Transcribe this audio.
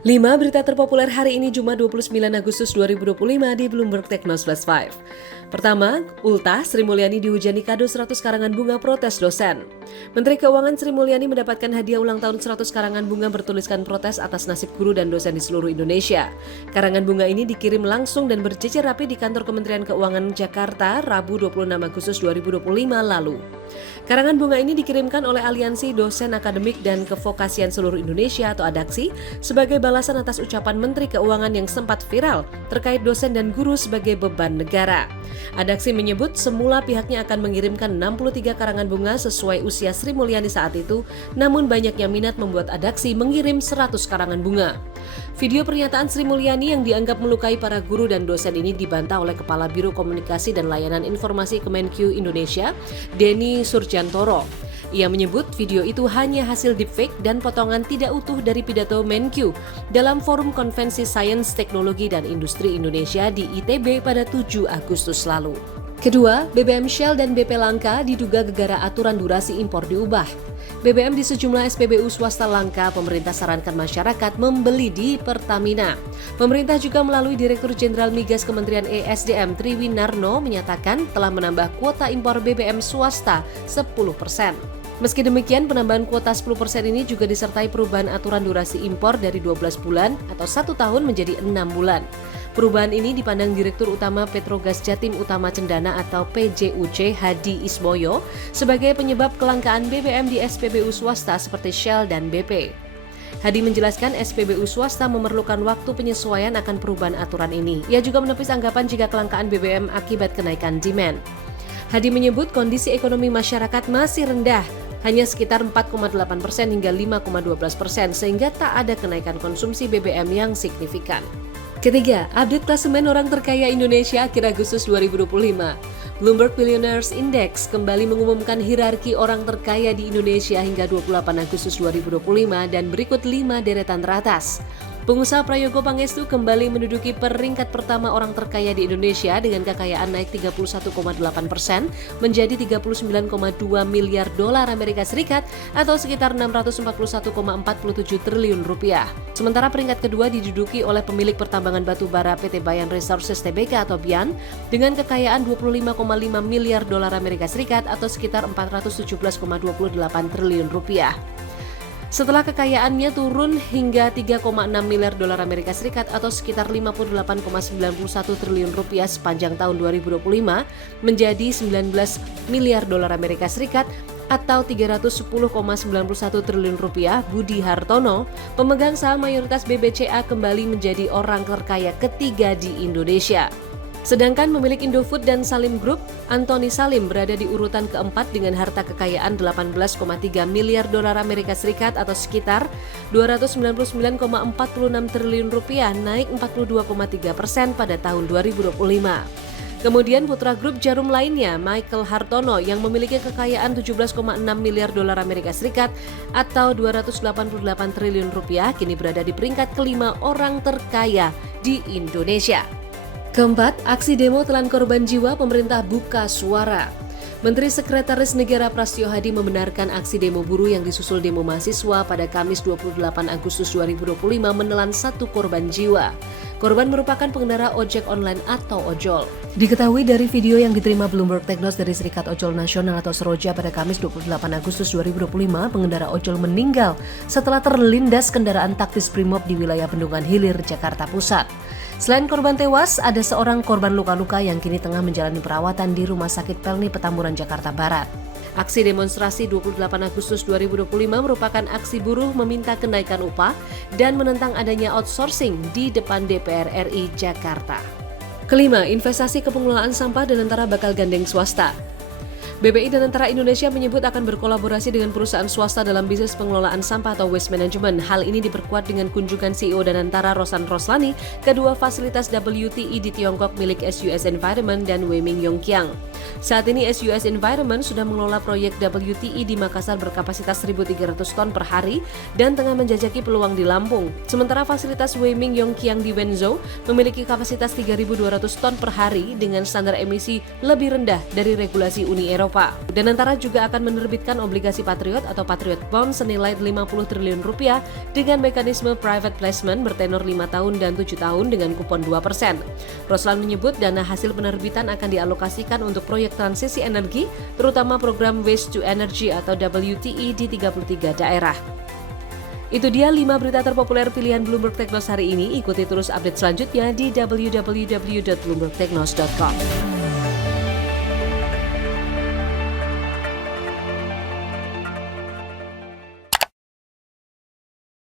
5 berita terpopuler hari ini Jumat 29 Agustus 2025 di Bloomberg Technos Flash 5. Pertama, Ulta Sri Mulyani dihujani kado 100 karangan bunga protes dosen. Menteri Keuangan Sri Mulyani mendapatkan hadiah ulang tahun 100 karangan bunga bertuliskan protes atas nasib guru dan dosen di seluruh Indonesia. Karangan bunga ini dikirim langsung dan berjejer rapi di kantor Kementerian Keuangan Jakarta Rabu 26 Agustus 2025 lalu. Karangan bunga ini dikirimkan oleh Aliansi Dosen Akademik dan Kevokasian Seluruh Indonesia atau ADAKSI sebagai balasan atas ucapan Menteri Keuangan yang sempat viral terkait dosen dan guru sebagai beban negara. ADAKSI menyebut semula pihaknya akan mengirimkan 63 karangan bunga sesuai usia Sri Mulyani saat itu, namun banyaknya minat membuat ADAKSI mengirim 100 karangan bunga. Video pernyataan Sri Mulyani yang dianggap melukai para guru dan dosen ini dibantah oleh Kepala Biro Komunikasi dan Layanan Informasi Kemenkyu Indonesia, Denny Surjantoro. Ia menyebut video itu hanya hasil deepfake dan potongan tidak utuh dari pidato Menkyu dalam Forum Konvensi Sains, Teknologi, dan Industri Indonesia di ITB pada 7 Agustus lalu. Kedua, BBM Shell dan BP langka diduga gegara aturan durasi impor diubah. BBM di sejumlah SPBU swasta langka, pemerintah sarankan masyarakat membeli di Pertamina. Pemerintah juga melalui Direktur Jenderal Migas Kementerian ESDM Triwinarno menyatakan telah menambah kuota impor BBM swasta 10%. Meski demikian, penambahan kuota 10% ini juga disertai perubahan aturan durasi impor dari 12 bulan atau 1 tahun menjadi 6 bulan. Perubahan ini dipandang Direktur Utama Petrogas Jatim Utama Cendana atau PJUC Hadi Ismoyo sebagai penyebab kelangkaan BBM di SPBU swasta seperti Shell dan BP. Hadi menjelaskan SPBU swasta memerlukan waktu penyesuaian akan perubahan aturan ini. Ia juga menepis anggapan jika kelangkaan BBM akibat kenaikan demand. Hadi menyebut kondisi ekonomi masyarakat masih rendah, hanya sekitar 4,8% hingga 5,12%, sehingga tak ada kenaikan konsumsi BBM yang signifikan. Ketiga, update klasemen orang terkaya Indonesia akhir Agustus 2025. Bloomberg Billionaires Index kembali mengumumkan hierarki orang terkaya di Indonesia hingga 28 Agustus 2025 dan berikut 5 deretan teratas. Pengusaha Prayogo Pangestu kembali menduduki peringkat pertama orang terkaya di Indonesia dengan kekayaan naik 31,8% menjadi 39,2 miliar dolar Amerika Serikat atau sekitar 641,47 triliun rupiah. Sementara peringkat kedua diduduki oleh pemilik pertambangan batu bara PT Bayan Resources Tbk atau BIAN dengan kekayaan 25,5 miliar dolar Amerika Serikat atau sekitar 417,28 triliun rupiah. Setelah kekayaannya turun hingga 3,6 miliar dolar Amerika Serikat atau sekitar 58,91 triliun rupiah sepanjang tahun 2025 menjadi 19 miliar dolar Amerika Serikat atau 310,91 triliun rupiah, Budi Hartono, pemegang saham mayoritas BBCA kembali menjadi orang terkaya ketiga di Indonesia. Sedangkan pemilik Indofood dan Salim Group, Anthony Salim berada di urutan keempat dengan harta kekayaan 18,3 miliar dolar Amerika Serikat atau sekitar 299,46 triliun rupiah, naik 42,3% pada tahun 2025. Kemudian putra grup Jarum lainnya, Michael Hartono yang memiliki kekayaan 17,6 miliar dolar Amerika Serikat atau 288 triliun rupiah, kini berada di peringkat kelima orang terkaya di Indonesia. Keempat, aksi demo telan korban jiwa, pemerintah buka suara. Menteri Sekretaris Negara Prastyo Hadi membenarkan aksi demo buruh yang disusul demo mahasiswa pada Kamis 28 Agustus 2025 menelan 1 korban jiwa. Korban merupakan pengendara ojek online atau ojol. Diketahui dari video yang diterima Bloomberg Technos dari Serikat Ojol Nasional atau Seroja pada Kamis 28 Agustus 2025, pengendara ojol meninggal setelah terlindas kendaraan taktis Brimob di wilayah Bendungan Hilir, Jakarta Pusat. Selain korban tewas, ada seorang korban luka-luka yang kini tengah menjalani perawatan di Rumah Sakit Pelni Petamburan, Jakarta Barat. Aksi demonstrasi 28 Agustus 2025 merupakan aksi buruh meminta kenaikan upah dan menentang adanya outsourcing di depan DPR RI Jakarta. Kelima, investasi kepengelolaan sampah dan antara bakal gandeng swasta. BPI dan Tentara Indonesia menyebut akan berkolaborasi dengan perusahaan swasta dalam bisnis pengelolaan sampah atau waste management. Hal ini diperkuat dengan kunjungan CEO dan Antara Rosan Roslani ke dua fasilitas WTE di Tiongkok milik SUS Environment dan Weiming Yongqiang. Saat ini SUS Environment sudah mengelola proyek WTE di Makassar berkapasitas 1.300 ton per hari dan tengah menjajaki peluang di Lampung. Sementara fasilitas Weiming Yongqiang di Wenzhou memiliki kapasitas 3.200 ton per hari dengan standar emisi lebih rendah dari regulasi Uni Eropa Eropa. Danantara juga akan menerbitkan obligasi Patriot atau Patriot Bond senilai 50 triliun rupiah dengan mekanisme private placement bertenor 5 tahun dan 7 tahun dengan kupon 2%. Roslan menyebut dana hasil penerbitan akan dialokasikan untuk proyek transisi energi, terutama program Waste to Energy atau WTE di 33 daerah. Itu dia 5 berita terpopuler pilihan Bloomberg Technos hari ini. Ikuti terus update selanjutnya di www.bloombergtechnos.com.